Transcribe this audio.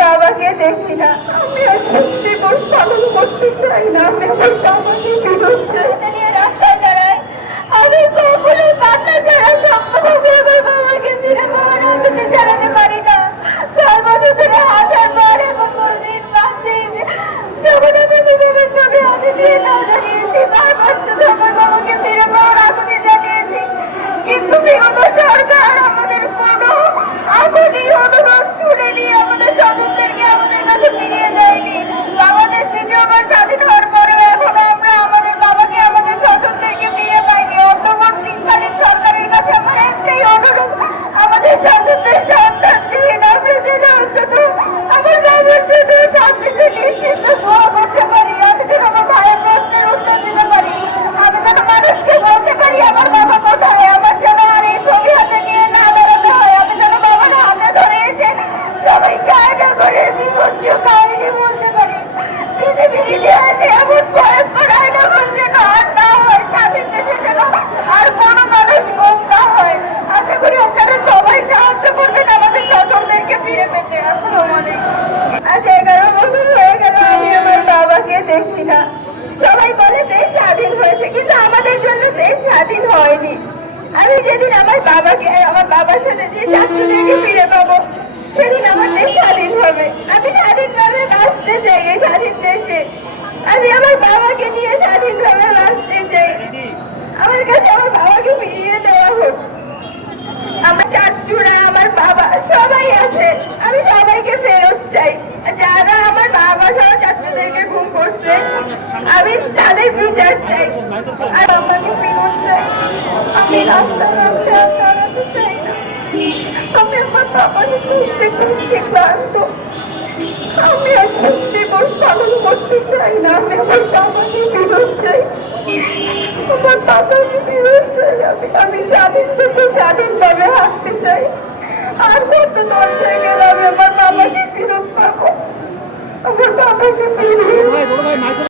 বাবাকে দেখি না, আমি আর দিবস পালন করতে চাই না। আমি আমার বাবাকে ফেরত চাই। রাস্তায় দাঁড়ায় আমি কখনো কান্না ছাড়া শক্তভাবে আমার বাবাকে ফিরে পাওয়ার আনন্দে চালাতে পারি না। 6 বছর ধরে হাজার বার এমন কোনদিন কাঁদছি যখন আমি বাবার ছবি হাতে দিয়ে না জানিয়েছি, বারবার শুধু আমার বাবাকে ফিরে পাওয়ার আকুতি জানিয়েছি, কিন্তু বিগত সরকার আমাদের কোনো আকুতি অনুরোধ শুনেনি, আমাদের স্বজনদেরকে আমাদের কাছে ফিরিয়ে দেয়নি। বাংলাদেশ দ্বিতীয়বার স্বাধীন হওয়ার পরেও এখনো আমরা আমাদের বাবাকে আমাদের স্বজনদেরকে ফিরে পাইনি। অন্তর্বর্তীকালীন সরকারের কাছে আমার একটাই অনুরোধ, আমাদের স্বজনদের সন্তান দিন। আমরা যেন অন্তত আমার বাবার শুধু শান্তিতে নিশ্চিন্ত দোয়া করতে পারি, আমি যেন আমার ভাইয়ের প্রশ্নের উত্তর দিতে পারি, আমি যেন মানুষকে বলতে পারি আমার বাবা কোথায়, আমার যেন আর এই ছবি হাতে নিয়ে না দাঁড়াতে হয়, আমি যেন বাবার হাতে ধরে এসে সবাই কায়দা করে বিপর্যয় কাহিনী বলতে পারি। পৃথিবীর ইতিহাসে এমন ভয়ঙ্কর আইনাগর যেন আর না হয়, স্বাধীন দেশে যেন আর কোনো মানুষ কম না হয়। আশা করি আপনারা সবাই সাহায্য করবেন আমাদের স্বজনদেরকে ফিরে পেতে। আসসালামু আলাইকুম। আজ 11 বছর হয়ে গেল আমি আমার বাবাকে দেখি না। সবাই বলে দেশ স্বাধীন হয়েছে, কিন্তু আমাদের জন্য দেশ স্বাধীন হয়নি। আমি যেদিন আমার বাবার সাথে যে ছাত্রদেরকে ফিরে পাবো, সেদিন আমার দেশ স্বাধীন হবে। আমি স্বাধীনভাবে বাঁচতে চাই এই স্বাধীন দেশে। আমি আমার বাবাকে নিয়ে স্বাধীনভাবে বাঁচতে চাই। আমার কাছে আমার বাবাকে ফিরিয়ে দেওয়া হোক। আমার চাচুরা, আমার বাবা সবাই আছে, আমি সবাইকে ফেরত চাই। যারা আমার বাবা সহ চাচুদেরকে গুম করছে, আমি তাদের বিচার চাই। আর আমাকে ফেরত চাই। আমি রাস্তায় দাঁড়াতে চাই না। আমি আমার বাবাকে খুঁজতে খুঁজতে ক্লান্ত। আমি আর দিবস পালন করতে চাই না। আমি আমার বাবাকে ফেরত চাই। আমার বাবাকে ফেরত চাই। আমি স্বাধীন দেশে স্বাধীনভাবে হাঁটতে চাই। আর কত দরজায় গেলে আমি আমার বাবাকে ফেরত পাবো। আমার বাবাকে ফিরিয়ে